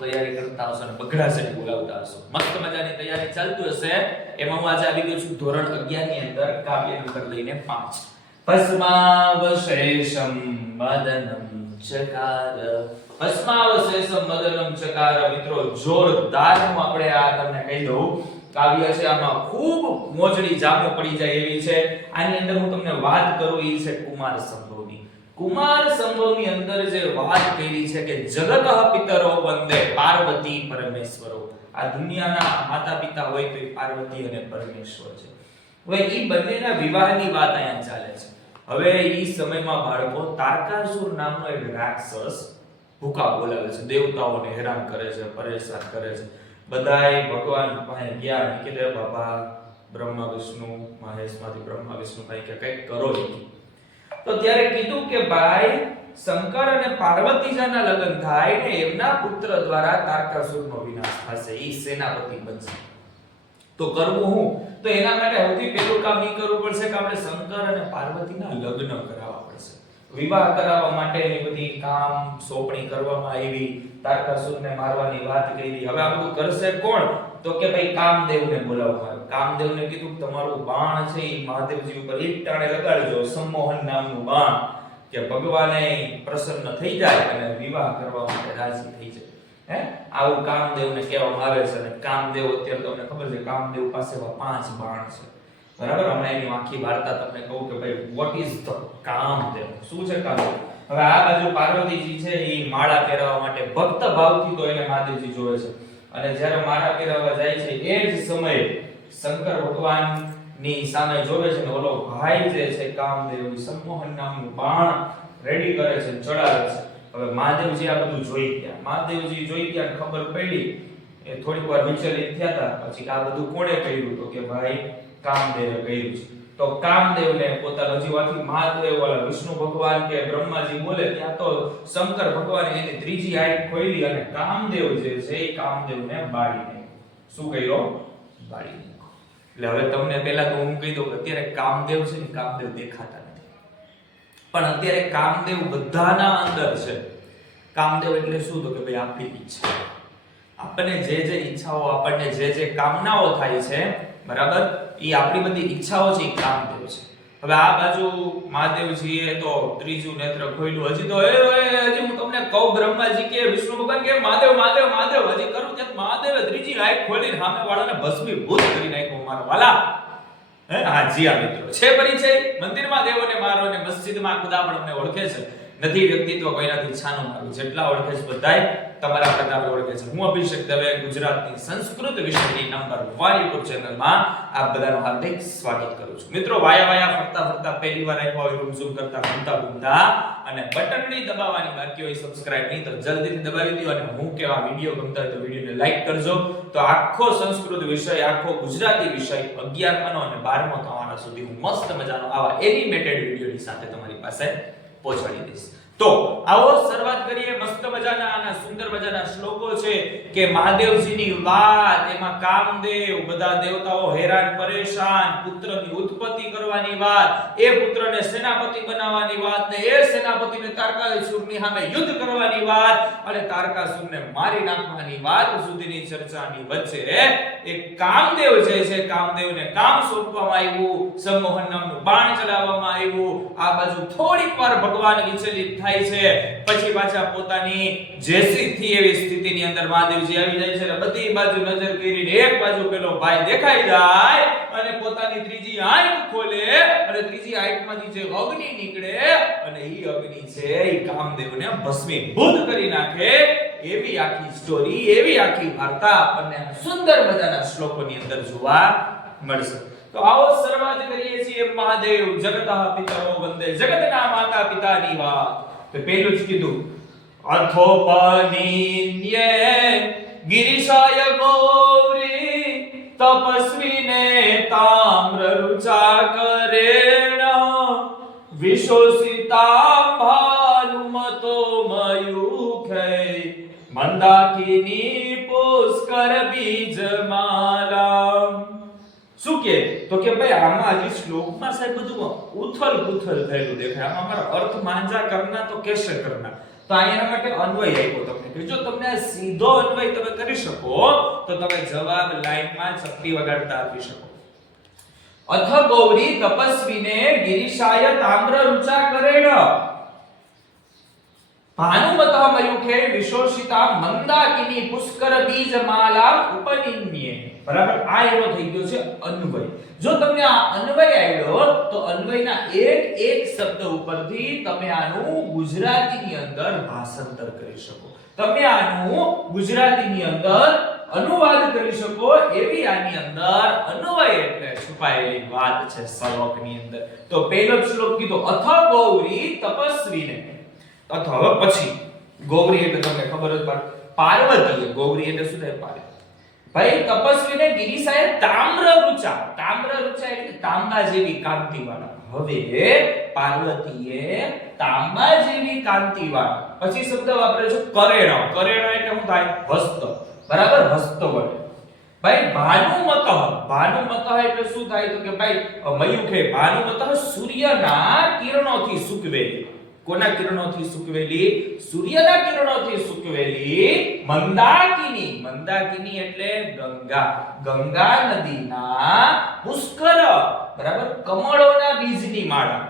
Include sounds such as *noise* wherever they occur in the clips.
તૈયારી કરતા હશો અને બગડાસને બોલાવતા હશો. મસ્ત મજાની તૈયારી ચાલતું હશે. એમાં હું આજે આવી ગયો છું ધોરણ 11 ની અંદર કાવ્ય નંબર લઈને 5 ભસ્માવશેષમ મદનમ ચકાર. ભસ્માવશેષમ મદનમ ચકાર. મિત્રો જોરદાર હું આપણે આ તમને કહી દઉં. કાવ્ય છે આમાં ખૂબ મોજડી જામો પડી જાય એવી છે. આની અંદર હું તમને વાત કરું એ છે કુમાર સંભવની કુમાર સંભવની અંદર જે વાત કરી છે કે જગત પિતરો વંદે પાર્વતી પરમેશ્વરો. આ દુનિયાના માતા પિતા હોય તો એ પાર્વતી અને પરમેશ્વર છે. હવે એ બંનેના વિવાહની વાત અહીંયા ચાલે છે. હવે એ સમયમાં બાળકો તારકાસુર નામનો એક રાક્ષસ ભૂકા બોલાવે છે. દેવતાઓને હેરાન કરે છે, પરેશાન કરે છે. બધાય ભગવાન પાસે ગયા કે બાબા બ્રહ્મા, વિષ્ણુ, મહેશમાંથી બ્રહ્મા, વિષ્ણુ, ભાઈ, કે કંઈક કરો. તો ત્યારે કીધું કે ભાઈ, શંકર અને પાર્વતીજાના લગ્ન થાય ને એમના પુત્ર દ્વારા તારકાસુરનો વિનાશ થશે, ઈ સેનાપતિ બનશે. તો કરવું હું? તો એના માટે સૌથી પહેલું કામ ઈ કરવું પડશે કે આપણે શંકર અને પાર્વતીના લગ્ન કરાવવા વિવાહ કરાવવા માટેની બધી કામ, સોંપણી કરવામાં આવી તારકાસુરને મારવાની વાત કરી. હવે આ બધું કરશે કોણ? તો કે ભાઈ કામદેવને બોલાવવામાં આવ્યો કામદેવને કીધું તમારું બાણ છે એ મહાદેવજી ઉપર એક ટાણે લગાડજો, સંમોહન નામનું બાણ. કે ભગવાને પ્રસન્ન થઈ જાય અને વિવાહ કરવા માટે રાજી થઈ જાય. હે? આવું કામદેવને કહેવામાં આવે છે અને કામદેવ અત્યારે તમને ખબર છે, કામદેવ પાસે પાંચ બાણ છે. બરાબર? હમણાં એની આખી વાર્તા તમને કહું કે ભાઈ વોટ ઇઝ ધ કામદેવ શું છે કામ? હવે આ બાજુ પાર્વતીજી છે, એ માળા પહેરાવવા માટે ભક્ત ભાવથી તો એને મહાદેવજી જોવે છે. અને જ્યારે માળા પહેરાવવા જાય છે, એ જ સમયે શંકર ભગવાનની સામે જોવે છે ને ઓલો ભાઈ જે છે કામદેવ સંમોહન નામનું બાણ રેડી કરે છે, ચડાવે છે. હવે મહાદેવજી આ બધું જોઈ ગયા. મહાદેવજી જોઈ ગયા ખબર પડી, એ થોડીક વાર વિચલિત થયા હતા. પછી આ બધું કોણે કર્યું? તો કે ભાઈ કામદેવે કહ્યું છે. તો કામદેવને પોતાના જીવાથી મહાદેવ વાળા વિષ્ણુ ભગવાન કે બ્રહ્માજી બોલે ત્યાં તો શંકર ભગવાને એની ત્રીજી આંખ ખોલી અને કામદેવ જે છે એ કામદેવને બાળી નાખ્યો. શું કર્યો? બાળી નાખ્યો. એટલે હવે તમને પહેલા તો હું કહી દઉં કે અત્યારે કામદેવ છે ને કામદેવ દેખાતા નથી. પણ અત્યારે કામદેવ બધાના અંદર છે. કામદેવ એટલે શું? તો કે ભાઈ આપણી ઈચ્છા. આપણને જે જે ઈચ્છાઓ, આપણને જે જે કામનાઓ થાય છે બરાબર? એ આપણી બધી ઈચ્છાઓ છે એ કામદેવ છે. હવે આ બાજુ મહાદેવજીએ તો ત્રીજું નેત્ર ખોલ્યું હજી તો, એ હજી હું તમને કહું, બ્રહ્માજી કે વિષ્ણુ ભગવાન કે, મહાદેવ મહાદેવ મહાદેવ, હજી કરું કે મહાદેવે ત્રીજી આંખ ખોલીને સામે વાળાને ભસ્મીભૂત કરી નાખ્યો મારો વાલા. હા? જી, આ મિત્રો. છે પરિચય? મંદિરમાં દેવોને મારો અને મસ્જિદમાં ખુદા પણ અમને ઓળખે છે. નથી વ્યક્તિત્વ કોઈનાથી છાનું મારું. જેટલા ઓળખે છે બધાય. તમારા પ્રતાપે ઓળખે છે હું અભિષેક દવે, ગુજરાતની સંસ્કૃત વિષયની નંબર 1 યુટ્યુબ ચેનલમાં આપ બધાનું હાર્દિક સ્વાગત કરું છું. મિત્રો, વાયા વાયા ફરતા ફરતા પહેલી વાર આવ્યા હોય રૂમ ઝૂમ કરતા ઘૂમતા ઘૂમતા અને બટનની દબાવવાની બાકી હોય સબસ્ક્રાઇબ નહીં તો જલ્દીથી દબાવી દો અને હું કેવા વિડિયો ગમતા હોય તો વિડિયોને લાઈક કરજો. તો આખો સંસ્કૃત વિષય, આખો ગુજરાતી વિષય 11 અને 12મો તમારા સુધી હું મસ્ત મજાનો આવા એનિમેટેડ વિડિયોની સાથે તમારી પાસે પહોંચાડી દઈશ. તો આવો શરૂઆત કરીએ. મસ્ત મજાના આના સુંદર મજાના શ્લોકો છે કે મહાદેવજીની વાત, એમાં કામદેવ, બધા દેવતાઓ હેરાન, પરેશાન, પુત્રની ઉત્પત્તિ કરવાની વાત, એ પુત્રને સેનાપતિ બનાવવાની વાત, ને એ સેનાપતિને તારકાસુરની સામે યુદ્ધ કરવાની વાત, અને તારકાસુરને મારી નાખવાની વાત સુધીની ચર્ચાની વચ્ચે એક કામદેવ જે છે, કામદેવને કામ સોંપવામાં આવ્યું, સંમોહન નામનું બાણ ચલાવવામાં આવ્યું. આ બાજુ થોડીક વાર ભગવાન વિચલિત થાય છે. પછી પાછા પોતાની જેસીથી એવી સ્થિતિની અંદર મહાદેવજી આવી જાય છે. બધી બાજુ નજર કરીને એક બાજુ પેલો ભાઈ દેખાઈ જાય અને પોતાની ત્રીજી આંખ ખોલે અને ત્રીજી આંખમાંથી જે અગ્નિ નીકળે અને એ અગ્નિ છે એ કામદેવને ભસ્મીભૂત કરી નાખે. એવી આખી સ્ટોરી એવી આખી વાર્તા આપણને સુંદર મજાના શ્લોકોની અંદર જોવા મળશે. તો આવો શરૂઆત કરીએ છીએ મહાદેવ જગતઃ પિતરો વંદે. જગતના માતા પિતાની વાત. તો પહેલું જ કીધું અથોપનિન્યે ગિરિશાય ગૌરી તપસ્વીને તામ્ર રુચા કરેણ. વિશોષિતા ભાનુમતો મયુખૈ મંદાકિની પુષ્કર બીજમાલા. શું કે? તો કે ભાઈ આમાં હજી શ્લોકમાં સાહેબ બધું ઉથલ પુથલ થયેલું દેખાય. આમાં અમારા અર્થ માંજા કરના તો કેસે કરના. તો અહીંયા માટે અન્વય આપ્યો તમને. કે જો તમને સીધો અન્વય તમે કરી શકો, તો તમે જવાબ લાઈનમાં શક્તિ વગાડતા આપી શકો. અથ ગૌરી તપસ્વીને ગિરિશાય તામ્ર રુચા કરેણ. ભાનુમતઃ મયુખે વિશોષિતા મંદાકિની પુષ્કર બીજ માલા ઉપનિન્યે. બરાબર? આ એનો થઈ ગયો છે અન્વય. જો તમને આ અન્વય આવ્યો તો અન્વયના એક એક શબ્દ ઉપરથી તમે આનું ગુજરાતીની અંદર ભાષાંતર કરી શકો. તમે આનું ગુજરાતીની અંદર અનુવાદ કરી શકો, એવી આની અંદર અન્વય એટલે છુપાયેલી વાત છે શ્લોકની અંદર. તો પહેલો શ્લોક કીધો, અથ ગૌરી તપસ્વીને. અથવા પછી. ગૌરી એટલે તમને ખબર જ પડે પાર્વતી ગૌરી એટલે શું થાય? પાર્વતી. ભાઈ, તપસ્વીને ગિરિશાએ તામ્ર રૂચા તામ્ર રૂચા એટલે તાંબા જેવી કાંતિ વાળા. હવે પાર્વતીએ તાંબા જેવી કાંતિ વાળા. પછી શબ્દ વાપરે છે કરેણ. કરેણ એટલે શું થાય? હસ્ત. બરાબર? હસ્ત વડે. ભાઈ, ભાનુમત. ભાનુમત એટલે શું થાય? તો કે ભાઈ મયુખે ભાનુમત સૂર્યના કિરણોથી સૂકવેલી. કોના કિરણોથી સૂકવેલી? સૂર્યના કિરણોથી સૂકવેલી મંદાકિની. મંદાકિની એટલે ગંગા. ગંગા નદીના પુષ્કર, બરાબર? કમળોના બીજની માળા.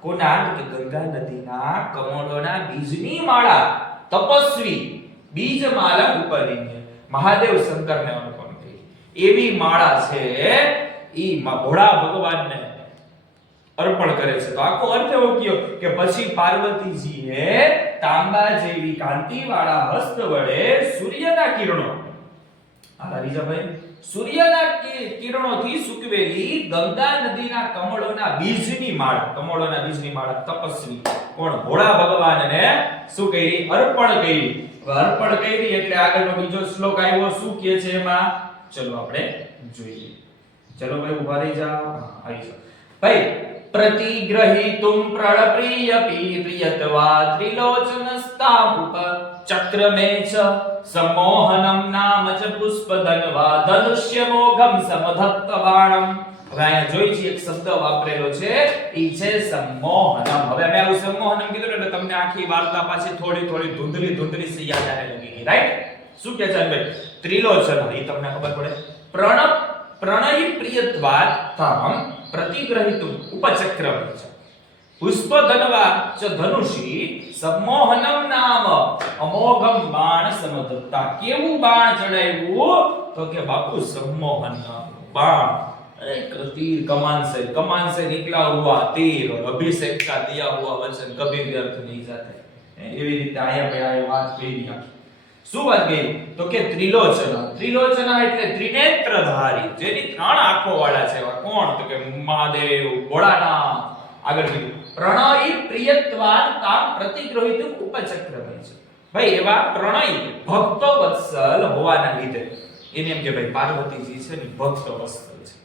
કોના? કે ગંગા નદીના કમળોના બીજની માળા. તપસ્વી. બીજ માળા ઉપરની મહાદેવ શંકરને અર્પણ કરી એવી માળા છે ઈ ભોળા ભગવાનને અર્પણ કરે છે. તો આખો અર્થ એવો કયો કે પછી પાર્વતીજીએ તાંબા જેવી કાંતિવાળા હસ્ત વડે સૂર્યના કિરણો આ બીજા ભાઈ સૂર્યના કિરણોથી સૂકવેલી ગંગા નદીના કમળોના બીજની માળા, કમળોના બીજની માળા, તપસ્વી. કોણ? ભોળા ભગવાનને શું કરી? અર્પણ કરી. અર્પણ કરી એટલે આગળનો બીજો શ્લોક આવ્યો, શું કહે છે એમાં? ચલો આપણે જોઈએ. ચલો ભાઈ ઊભા રહી જાઓ. આવી જાઓ. ભાઈ પ્રતિગ્રહીતુમ प्रणप्रियपि प्रियत्वा त्रिलोचनस्तापुप चक्रमे च सम्मोहनं नाम च પુષ્પધનવા ધનુષ્ય મોઘમ સમધત્ત હવે અહીંયા જોઈ છે એક શબ્દ વાપરેલો છે ઈ છે સમોહનમ હવે અમે આવું સમોહનમ કીધું એટલે તમને આખી વાર્તા પાછી થોડી થોડી ધૂંધલી ધૂંધલી સી યાદ આવે લગી ગઈ રાઈટ શું કહે છે ભાઈ ત્રિલોચન એ તમને ખબર પડે પ્રણપ પ્રણય પ્રિયત્વાત પ્રતિગ્રહિતું ઉપચક્રમ છે પુષ્પધનવા ચ ધનુષી સમોહનમ નામ અમોઘમ બાણ સમદત્તા કેવું બાણ ચડાવ્યું તો કે બાપુ સમોહન નામનું બાણ एक तीर कमान से कमान से निकला हुआ तीर और अभिषेक का दिया हुआ वचन कभी व्यर्थ नहीं जाते એવી રીતે આયા પે આયા વાત કરી શું વાત કહી તો કે ત્રિલોચન. ત્રિલોચન એટલે ત્રિનેત્રધારી. જેની ત્રણ આંખો વાળા છે કોણ? તો કે મહાદેવ, ભોળાનાથ. આગળ કીધું. પ્રણય, પ્રિયત્વાદ કામ પ્રતિગ્રહિત ઉપચક્રમે છે. ભાઈ, એવા પ્રણય ભક્તો વત્સલ હોવાના લીધે. એને એમ કે ભાઈ, પાર્વતીજી છે ને ભક્ત વત્સલ છે.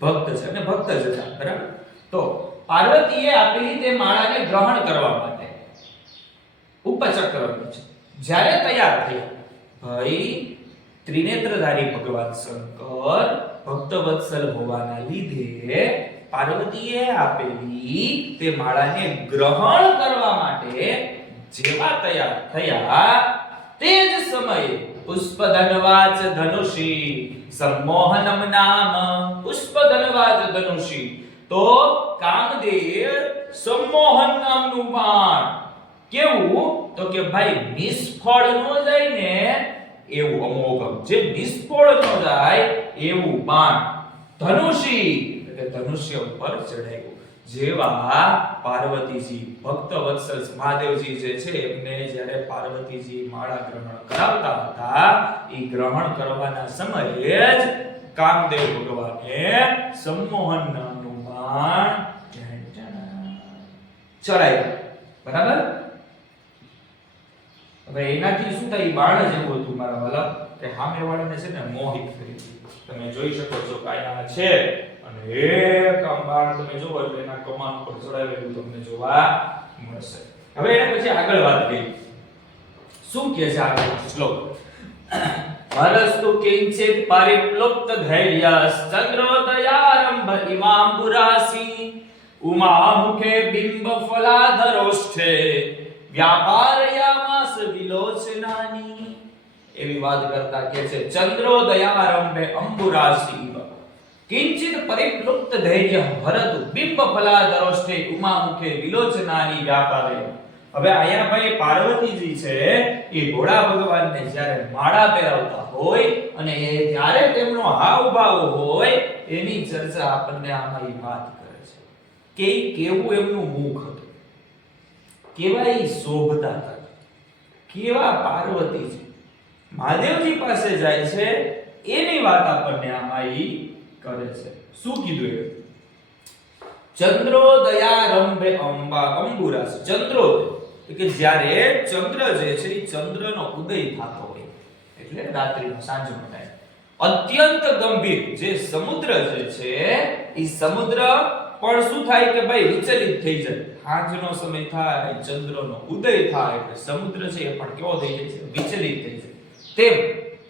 ભક્ત છે અને ભક્ત જ હતા, બરાબર? તો પાર્વતીએ આપેલી તે માળાને ગ્રહણ કરવા માટે ઉપચક્ર છે. જ્યારે તૈયાર થયા ભાઈ ત્રિનેત્રધારી ભગવાન શંકર, ભક્તવત્સલ હોવાના લીધે પાર્વતીએ આપેલી તે માળાને ગ્રહણ કરવા માટે જેવા તૈયાર થયા, તે જ સમયે પુષ્પધનવાચ ધનુષી સંમોહનમ નામ પુષ્પધનવાચ ધનુષી. તો કામદેવ સંમોહન નામનું બાણ કેવું? તો કે ભાઈ નિષ્ફળ ન જાય ને એવું અમોઘમ જે નિષ્ફળ ન જાય, એવું, બાણ. ધનુષી. એટલે ધનુષ્ય ઉપર ચડાવ્યું જેવા પાર્વતીજી, ભક્ત વત્સલ મહાદેવજી જે છે, એમને જ્યારે પાર્વતીજી માળા ગ્રહણ કરાવતા હતા, એ ગ્રહણ કરવાના સમયે જ કામદેવ ભગવાને સંમોહન નામનું બાણ ચડાય બરાબર? હવે એનાથી શું થાય? બાળ બાણ જ હતું મારા વાલા કે સામેવાળાને છે ને મોહિત કરી તમે જોઈ શકો છો કે અહીંયા છે અને એક બાણ તમે જુઓ એટલે એના કમાન પર ચડાવેલું તમને જોવા મળશે. હવે એને પછી આગળ વાત કરી શું કહે છે આગળ? શ્લોક. ભરસ્તુ કિંચિત પરિપ્લુપ્ત ધૈર્યસ ચંદ્રોદયારંભ ઇમામ્બુરાસી. ઉમા મુખે બિંબ ફલાધરોષ્ઠે. વ્યાપારયામાસ વિલોચનાની એવી વાત કરતા કે છે, ચંદ્રોદયારંભે અંબુરાશિવ કિંચિત પરિપ્લુપ્ત ધૈર્ય ભરતુ બિંબ ફલાદરોષ્ટે ઉમા મુખે વિલોચનાની વ્યાપારે. હવે અહીંયા ભાઈ પાર્વતીજી છે, એ ભોળા ભગવાનને જ્યારે માળા પહેરાવતા હોય અને એ જ્યારે તેમનો હાવભાવ હોય, એની ચર્ચા આપણને આમાં એ વાત કરે છે. કે કેવું એમનું મુખ હતું? કેવા ઈ શોભતા કેવા છે. મહાદેવજી પાસે જાય છે એની વાત આપણને આમાં ઈ કરે છે. શું કીધું એ? ચંદ્રોદયારંભે અંબા અંબુરાસ ચંદ્રોદય કે જ્યારે ચંદ્ર જે છે એ ચંદ્રનો ઉદય થતો હોય. એટલે રાત્રિનો સાંજનો ટાઈમ અત્યંત ગંભીર જે સમુદ્ર જે છે એ સમુદ્ર પણ શું થાય કે ભાઈ વિચલિત થઈ જાય સાંજનો સમય થાય ચંદ્રનો ઉદય થાય એટલે સમુદ્ર છે એ પણ કેવો થઈ જાય છે વિચલિત થઈ જાય તેમ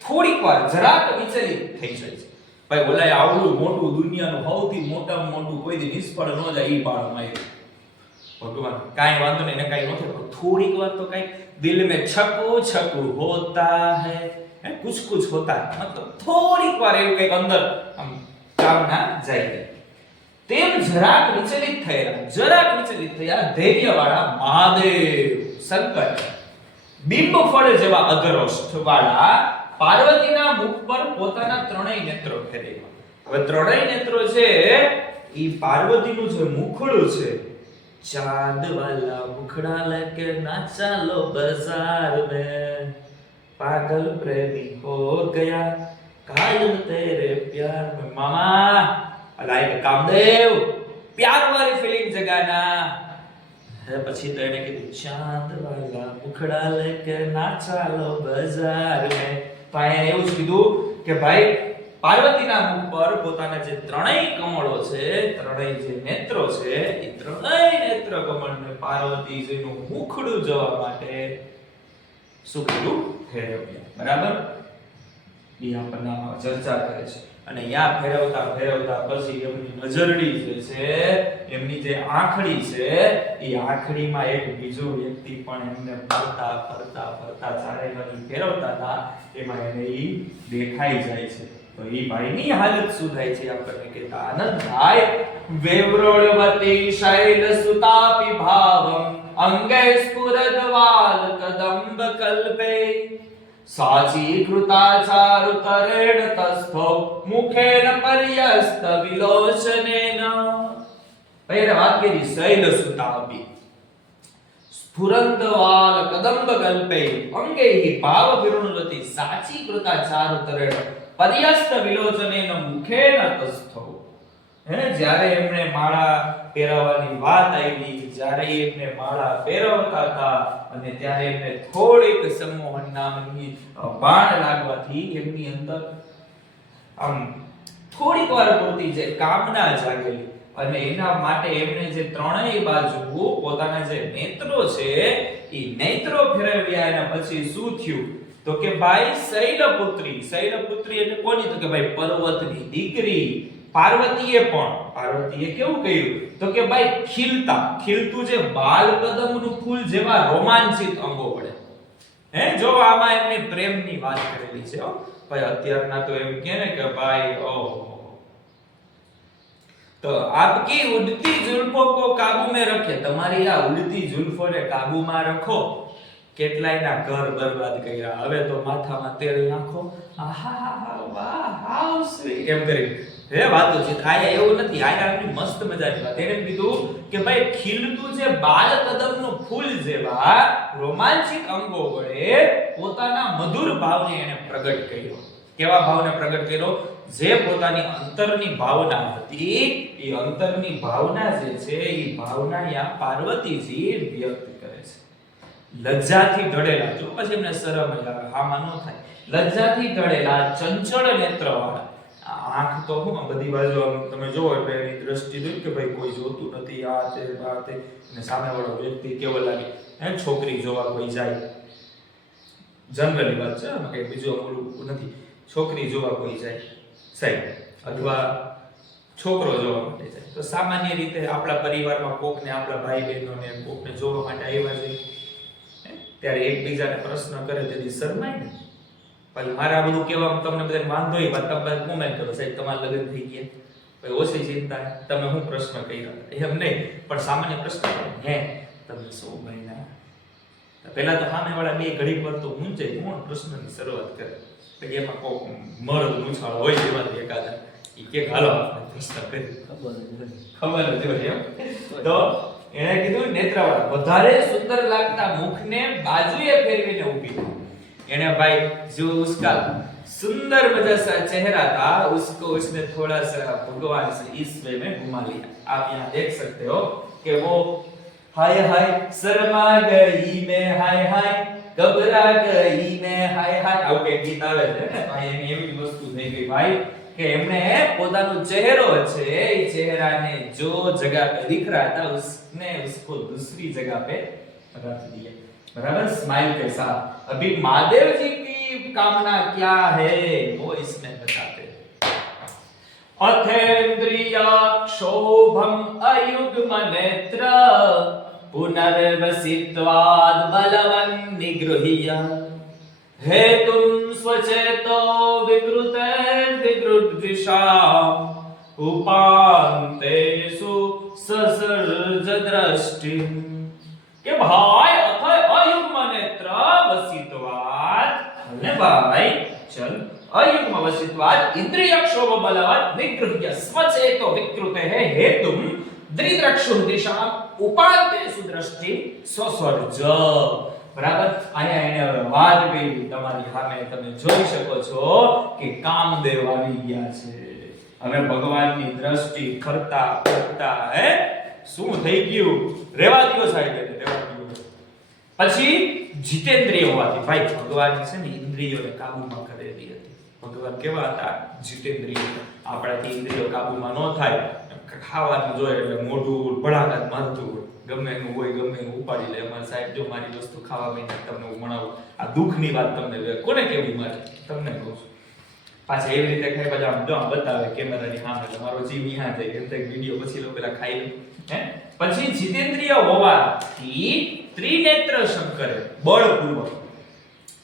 થોડીક વાર જરાક વિચલિત થઈ જાય છે ભાઈ ઓલાય આવડું મોટું દુનિયાનું સૌથી મોટામાં મોટું કોઈ દી નિષ્ફળ ન જાય ઈ બાળમાં આવ્યું ભગવાન કાંઈ વાંધો નહીં ને કાંઈ ન થાય પણ થોડીક વાર તો કાંઈ દિલ में छकू छकू होता है હે कुछ कुछ होता है મતલબ થોડીક વાર એવું કંઈક અંદર આમ કામ ના જાય તેમ જરાક વિચલિત થયા જરાક વિચલિત થયા ધૈર્યવાળા મહાદેવ શંકર બિંબ ફળ જેવા અગરોષ્ઠ વાળા પાર્વતીના મુખ પર પોતાના ત્રણેય નેત્રો ફેરવ્યા. હવે ત્રણેય નેત્રો છે એ પાર્વતીનું જે મુખડું છે ચાંદ વાલા મુખડા લેકે નાચા લો બજાર મે પાગલ પ્રેમી હો ગયા, કાયમ તેરે પ્યાર મે મામા. લાઈક કામદેવ પ્યાર વાળી ફિલિંગ જગાના પછી તો એને કીધું ચાંદ વાલા મુખડા લેકે ના ચાલો બજાર મે પાયે એવું કીધું કે, ભાઈ, પાર્વતીના મુખ પર પોતાના જે ત્રણેય કમળો છે, ત્રણેય જે નેત્રો છે, એ ત્રણેય નેત્ર કમળને પાર્વતીજીનું મુખડું જવા માટે શું કર્યું ફેરવ્યા. બરાબર? એ આપણને ચર્ચા કરે છે. અને યા ફેરવતા ફેરવતા પછી એમની નજરડી જે છે, એમની જે આંખડી છે, એ આંખડીમાં એક બીજો વ્યક્તિ પણ એમને ફરતા ફરતા ફરતા ચારે બાજુ ફેરવતા હતા, એમાં એને એ દેખાઈ જાય છે. તો એ ભાઈની હાલત શું થાય છે આપણને કહેતા આનંદ થાય? વેવરોળવતી શૈલ સુતાપી ભાવમ અંગે સ્ફુરદવાલ કદંબ કલ્પે. સાચી કૃતાચારુ તરેણ તસ્થો મુખેન પર્યસ્ત વિલોચનેન પહેલા વાત કરી શૈલ સુતાપી સ્ફુરંદવાલ કદંબ કલ્પે અંગૈઃ ભાવ વિરુણુલતિ સાચી કૃતાચારુ તરેણ પર્યસ્ત વિલોચનેન મુખેન તસ્થો હે, જ્યારે એમણે માળા પહેરાવવાની વાત આવી, જ્યારે એમને માળા પહેરવતા હતા અને ત્યારે એમને થોડીક સંમોહન નામની બાણ લાગવાથી એમની અંદર, આમ, થોડીક વાર પૂરતી જે કામના જાગેલી. અને એના માટે એમણે જે ત્રણેય બાજુ પોતાના જે નેત્રો છે, એ નેત્રો ફેરવ્યા એના પછી શું થયું? તો કે ભાઈ શૈલપુત્રી શૈલપુત્રી એટલે કોની? તો કે ભાઈ પર્વતની દીકરી. પાર્વતીએ પણ, પાર્વતીએ કેવું કહ્યું? તો કે ભાઈ, ખીલતા, ખીલતું જે બાલ કદમનું ફૂલ જેવા રોમાંચિત અંગો વડે હે, જો આમાં એમની પ્રેમની વાત કરેલી છે ભાઈ, અત્યારના તો એમ કે ને કે ભાઈ, ઓહો. તો આપકી ઉડતી જુલ્ફો કો કાબુ મે રખે? તમારી આ ઉડતી જુલ્ફોને કાબુમાં રખો. કેટલાયના ઘર બરબાદ કર્યા. હવે તો માથામાં તેલ નાખો. આહા વાહ હાઉ સ્વીટ એમ કરી હે, વાતો છે આયા એવું નથી આયા એમની મસ્ત મજાની વાત. એને કીધું કે ભાઈ, ખીલતું જે બાલ કદમનું ફૂલ જેવા રોમાંચિક અંગો વડે પોતાના મધુર ભાવને એને પ્રગટ કર્યો. કેવા ભાવને પ્રગટ કર્યો? જે પોતાની અંતરની ભાવના હતી, એ અંતરની ભાવના જે છે, એ ભાવના યા પાર્વતીજી વ્યક્ત લજ્જાથી ઢળેલા, જો પછી એમને શરમ આવે, હામાં ન થાય. લજ્જાથી ઢળેલા ચંચળ નેત્રવાળા. આંખ તો હું બધી બાજુ તમે જોવો એટલે એની દ્રષ્ટિ જોઈ કે ભાઈ કોઈ જોતું નથી, આ તે આ તે. અને સામેવાળો વ્યક્તિ કેવો લાગે? હે, છોકરી જોવા કોઈ જાય? જનરલી વાત છે, આમાં કંઈ બીજું અમુક નથી. છોકરી જોવા કોઈ જાય? સાહેબ અથવા છોકરો જોવા માટે જાય. તો સામાન્ય રીતે આપણા પરિવારમાં કોકને આપણા ભાઈ બહેનોને કોકને જોવા માટે આવ્યા છે. ત્યારે એકબીજાને પ્રશ્ન કરે તેથી શરમાય ને પછી મારે આ બધું કહેવામાં તમને બધા વાંધો એ પણ તમે કોમેન્ટ કરો સાહેબ તમારા લગ્ન થઈ ગયા. પછી ઓછી ચિંતા તમે હું પ્રશ્ન કર્યા? એમ નહીં પણ સામાન્ય પ્રશ્ન હે તમે સો મહિના પહેલા તો સામે વાળા બે ઘડી પર તો ઊંચે કોણ પ્રશ્નની શરૂઆત કરે? પછી એમાં કોક મરદ મૂછાળો હોય એવા એકાદા એ કે હાલો આપણે પ્રશ્ન કરી ખબર જ હોય એમ. તો એણે કીધું નેત્રવાળા વધારે સુંદર લાગતા મુખને બાજુએ ફેરવીને ઊભી રહી. एने भाई जो उसका सुंदर मजा सा चेहरा था उसको उसने थोड़ा सा भगवान से इस वे में घुमा लिया आप यहाँ देख सकते हो कि वो हाय हाय शर्मा गई मैं हाय हाय घबरा गई मैं हाय हाय આવું કંઈક ગીત આવે છે ને ભાઈ એની એવી વસ્તુ થઈ ગઈ ભાઈ કે એમણે પોતાનો ચહેરો છે એ ચહેરાને जो जगह पे दिख रहा था उसने उसको दूसरी जगह पे रख दिया बराबर स्माइल के साथ अभी महादेव जी की कामना क्या है वो इसमें बताते हैं अथेन्द्रियाक्षोभम् अयुग्मनेत्र पुनर्वसित्वाद् बलवन् निगृह्य हेतुं स्वचेतो विकृतैर्विकृद्विषाम् उपान्तेषु ससर्ज दृष्टिम् કે ભાઈ અથય અયુગ્મ નેત્ર વસિતવાદ ને ભાઈ ચલ અયુગ્મ વસિતવાદ ઇન્દ્રિયક્ષોભ બલવાદ નિગૃહ્ય સ્વચેતો વિકૃતે હે હેતુમ દ્રિદ્રક્ષુ દિશા ઉપાંતે સુદ્રષ્ટિ સ્વસ્વર્જ બરાબર? અહીંયા એને વાત કરી તમારી સામે તમે જોઈ શકો છો કે કામદેવ આવી ગયા છે. હવે ભગવાનની દ્રષ્ટિ ખરતા ખરતા હે? શું થઈ ગયું? રેવા દ્યો સાહેબ રેવા દ્યો. પછી જીતેન્દ્રિય હોવાથી, ભાઈ, ભગવાન છે ને ઇન્દ્રિયોને કાબુમાં કરેલી હતી. ભગવાન કેવા હતા? જીતેન્દ્રિય. આપણાથી ઇન્દ્રિયો કાબુમાં ન થાય. ખાવાનું જોઈએ એટલે મોઢું, ભડાકાત મારતું ગમે એનું હોય, ગમે એનું ઉપાડી લે. અમારે સાહેબ જો મારી વસ્તુ ખાવા માંડ્યા તમને હું મણાવું આ દુઃખની વાત તમને કોને કેવી મારે? તમને કહું છું. પાછા એવી રીતે ખાઈ પાછા જો આમ બતાવે કેમેરાની સામે. તમારો જીવ અહીંયા જાય. એમ થાય વીડિયો પછી લો પેલા ખાઈ હે? પછી જીતેન્દ્રિય હોવાથી ત્રિનેત્ર શંકરે બળપૂર્વક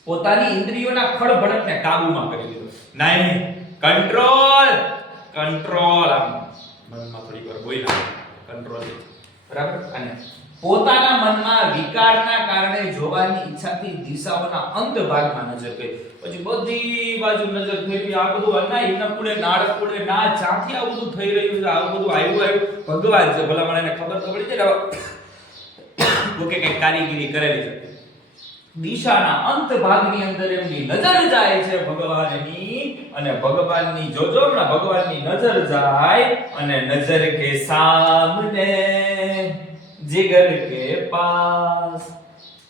પોતાની ઇન્દ્રિયોના ખળભળતને કાબૂમાં કરી લીધો. નહીં. કંટ્રોલ. કંટ્રોલ આમ વાર કંટ્રોલ બરાબર? અને પોતાના મનમાં વિકારના કારણે જોવાની ઈચ્છાથી દિશાઓના અંત ભાગમાં નજર કરી. પછી બધી બાજુ નજર ફેરવી, આ બધું અના ઇનકુડે નાળકુડે ના, જ્યાંથી આ બધું થઈ રહ્યું છે, આ બધું આવ્યું આવ્યું ભગવાન છે ભલા મને ખબર તો પડી જાય *coughs* ઓકે કઈ કારીગીરી કરેલી છે. દિશાના અંત ભાગની અંદર એમની નજર જાય છે ભગવાનની. અને ભગવાનની જોજો હમણાં ભગવાનની નજર જાય અને નજર કે સામને જીગર કે પાસ.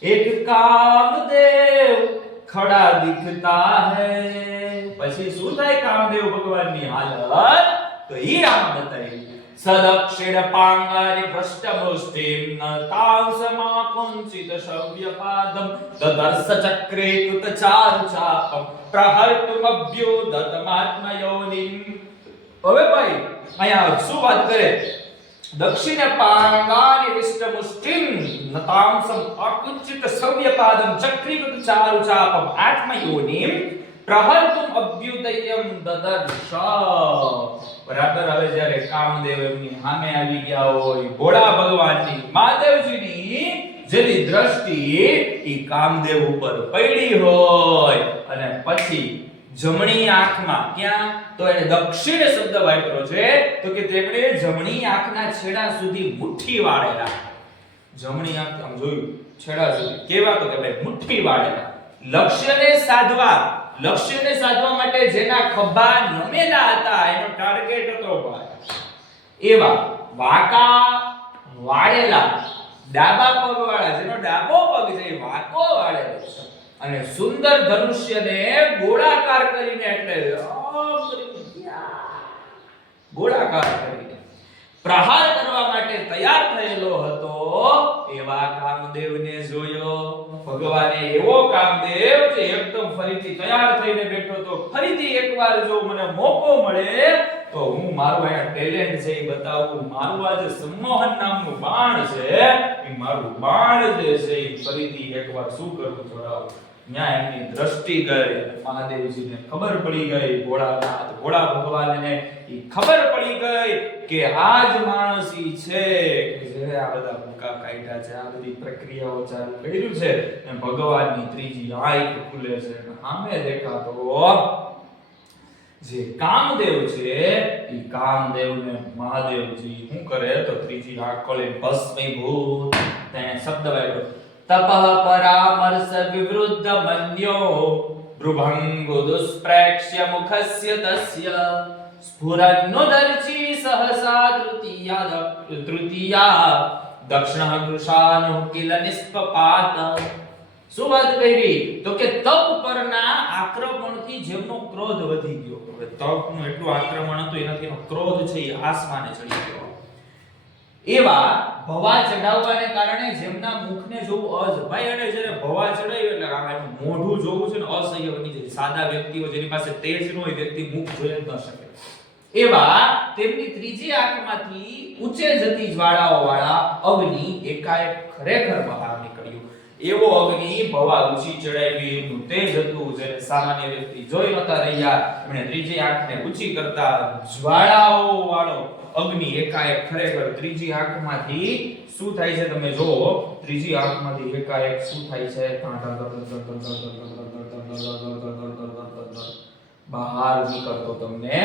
એક કામદેવ ખડા દીખતા હે. પછી શું થાય કામદેવ ભગવાનની હાલત? તો ઈ આમ બતાવી. સદક્ષિણ પાંગાની ભ્રષ્ટમુષ્ટિમ નતાંસમા કુંચિત શવ્યપાદમ દદર્શ ચક્રે કૃત ચારુ ચાપમ પ્રહર્તુમ અભ્યુદતમાત્મયોનિમ હવે ભાઈ અહીંયા શું વાત કરે દક્ષિણ પાંગાની વિષ્ટમુષ્ટિમ નતાંસમ અકુંચિત સવ્યપાદમ ચક્રીકૃત ચારુ આત્મયોનિમ પ્રહર્તુમ અભ્યુદયમ દદર્શ. બરાબર, હવે જ્યારે કામદેવ એમની સામે આવી ગયા હોય, ભોળા ભગવાનની મહાદેવજીની જેની દ્રષ્ટિ એ કામદેવ ઉપર પડી હોય. અને પછી જમણી આંખમાં ક્યાં? તો એને દક્ષિણ શબ્દ વાપરો છે. તો કે તેમણે જમણી આંખના છેડા સુધી મુઠ્ઠી વાળેલા. જમણી આંખ, આમ જોયું, છેડા સુધી. કેવા? તો કે ભાઈ, મુઠ્ઠી વાળેલા. લક્ષ્યને સાધવા. લક્ષ્યને સાધવા માટે જેના ખભા નમેલા હતા, એનો ટાર્ગેટ હતો ભાઈ એવા વાકા વાળેલા, ડાબા પગ વાળા જેનો ડાબો પગ છે, એ વાકો વાળેલો છે. અને સુંદર ધનુષ્યને ગોળાકાર કરીને એટલે ગોળાકાર કરીને. પ્રહાર કરવા માટે તૈયાર થયેલો હતો, એવા કામદેવને જોયો. ભગવાને એવો કામદેવ જે એકદમ ફરીથી તૈયાર થઈને બેઠો તો ફરીથી એકવાર જો મને મોકો મળે, તો હું મારું અહીંયા ટેલેન્ટ છે એ બતાવું. મારું આ જે સંમોહન નામનું બાણ છે, એ મારું બાણ જે છે એ ફરીથી એકવાર શું કરું છોડાવું ત્યાં એમની દ્રષ્ટિ ગઈ મહાદેવજીને ખબર પડી ગઈ, ભોળાનાથ, ભોળા ભગવાનને એ ખબર પડી ગઈ કે આ જ માણસ ઈ છે, કે જે આ બધા ભૂકા કાઢ્યા છે, આ બધી પ્રક્રિયાઓ ચાલુ કર્યું છે ને ભગવાનની ત્રીજી આંખ ખુલે છે. અને સામે દેખાતો જે કામદેવ છે એ કામદેવને મહાદેવજી શું કરે? તો ત્રીજી આંખ ખોલે ભસ્મીભૂત. તેને શબ્દ વાળ્યો તપઃ પરામર્શ વિવૃદ્ધ મન્યો ભ્રુભંગો દુષ્પ્રેક્ષ્ય મુખસ્ય તસ્ય સ્ફુરન્નુદર્ચી સહસા તૃતીયા તૃતીયા દક્ષિણ કૃષાનો કિલ નિષ્પપાત શું કરી તો કે તપ પરના આક્રમણથી જેમનો ક્રોધ વધી ગયો. હવે તપનું એટલું આક્રમણ હતું એનાથી એનો ક્રોધ છે, એ આસમાને ચડી ગયો. એવા ભવા ચડાવવાને કારણે જેમના મુખને જોવું અજભાઈ અને જ્યારે ભવા ચડાવ્યું એટલે આ એનું મોઢું જોવું છે ને અસહ્ય બની જાય સાદા વ્યક્તિઓ જેની પાસે તેજ ન હોય, વ્યક્તિ મુખ જોઈ ન શકે. એવા તેમની ત્રીજી આંખમાંથી ઊંચે જતી જ્વાળાઓ વાળા અગ્નિ એકાએક ખરેખર બહાર નીકળ્યું. એવો અગ્નિ ભવા ઊંચી ચડાવી એનું તેજ હતું જેને સામાન્ય વ્યક્તિ જોઈ નતા રહ્યા. એમણે ત્રીજી આંખને ઊંચી કરતા જ્વાળાઓ વાળો અગ્નિ એકાએક ખરેખર ત્રીજી આંખમાંથી શું થાય છે તમે જુઓ ત્રીજી આંખમાંથી એકાએક શું થાય છે બહાર નીકળતો તમને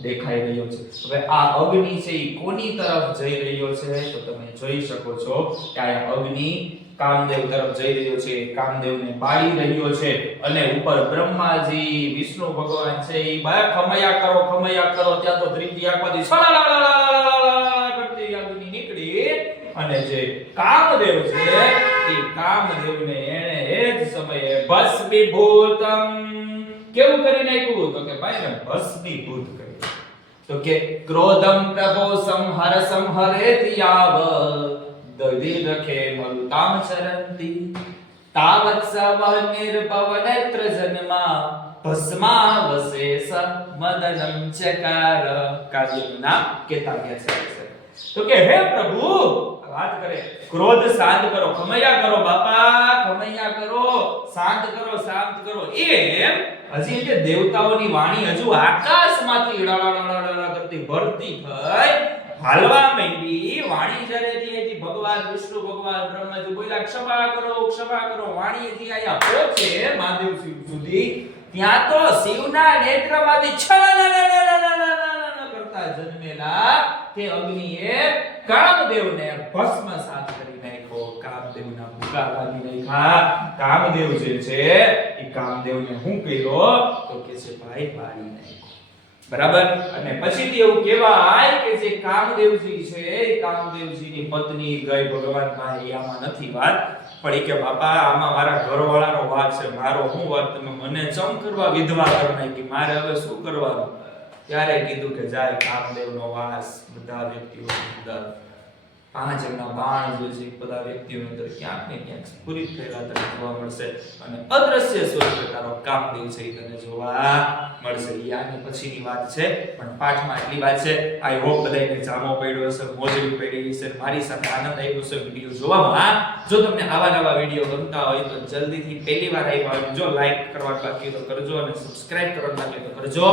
દેખાઈ રહ્યો છે હવે આ અગ્નિ છે એ કોની તરફ જઈ રહ્યો છે તો તમે જોઈ શકો છો કે આ અગ્નિ કામદેવ તરફ જઈ રહ્યો છે. કામદેવને બાળી રહ્યો છે અને ઉપર બ્રહ્માજી, વિષ્ણુ ભગવાન છે એ બાયા ખમૈયા કરો ખમૈયા કરો. ત્યાં તો ત્રીજી આંખમાંથી કરતી નીકળી. અને જે કામદેવ છે, એ કામદેવને એણે એ જ સમયે ભસ્મીભૂતમ કેવું કરી નાખ્યું? તો કે ભાઈ ને ભસ્મીભૂત કર્યું. તો કે ક્રોધમ પ્રભો સંહર સંહરેતિ યાવ દધિ રખે નિર્ભવ જન્મા ભસ્મા મદનમ ચકાર કાવ્યનું નામ છે તો કે હે પ્રભુ વાત કરે ક્રોધ શાંત કરો ખમૈયા કરો બાપા ખમૈયા કરો શાંત કરો શાંત કરો એમ હજી કે દેવતાઓની વાણી હજુ આકાશમાંથી કરતી ભરતી થઈ હાલવા માંડી, વાણી જ્યારે ધીએથી ભગવાન, વિષ્ણુ, ભગવાન, બ્રહ્માજી બોલ્યા, ક્ષમા કરો ક્ષમા કરો વાણી જી આયા પહોંચે મહાદેવ શિવ સુધી. ત્યાં તો શિવના નેત્રમાંથી છલન કરતા જન્મેલા તે અગ્નિએ કામદેવને ભસ્મ સાથ કરી નાખ્યો. કામદેવના ભૂકા કાઢી નાખ્યા. કામદેવ જે છે, એ કામદેવને હું કર્યો? તો કે છે, ભાઈ બારી બરાબર? અને પછીથી એવું કહેવાય કે જે કામદેવજી છે, એ કામદેવજીની પત્ની ગઈ ભગવાન પાસે આમાં નથી વાત. પણ એ કે, બાપા, આમાં મારા ઘરવાળાનો વાત છે. મારો હું વાત? તમે મને ચમ કરવા વિધવા કરી નાખી? મારે હવે શું કરવાનું? ત્યારે કીધું કે, જાય કામદેવનો વાસ બધા વ્યક્તિઓ અંદર પાંચ એમના બાણ જે છે બધા વ્યક્તિઓની અંદર ક્યાંક ને ક્યાંક સ્ફુરિત થયેલા તને જોવા મળશે અને અદ્રશ્ય સ્વરૂપે તારો કામદેવ છે એ તને જોવા મળશે. એ આની પછીની વાત છે, પણ પાઠમાં એટલી વાત છે. આઈ હોપ બધાને જામો પડ્યો હશે, મોજડી પડી હશે મારી સાથે આનંદ આવ્યો હશે વીડિયો જોવામાં. જો તમને આવા નવા વીડિયો ગમતા હોય તો જલ્દીથી પહેલી વાર આવ્યા જો લાઈક કરવા બાકી તો કરજો અને સબસ્ક્રાઇબ કરવા બાકી તો કરજો.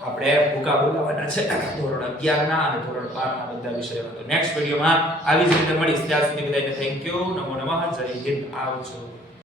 આપણે ભૂકા બોલાવવાના છે. ધોરણ અગિયારના અને ધોરણ 12 ના બધા વિષયોમાં તો નેક્સ્ટ વિડીયોમાં આવી જ રીતે મળીશ. ત્યાં સુધી બધાને થેન્ક યુ નમો નમઃ. જય હિન્દ. આવજો.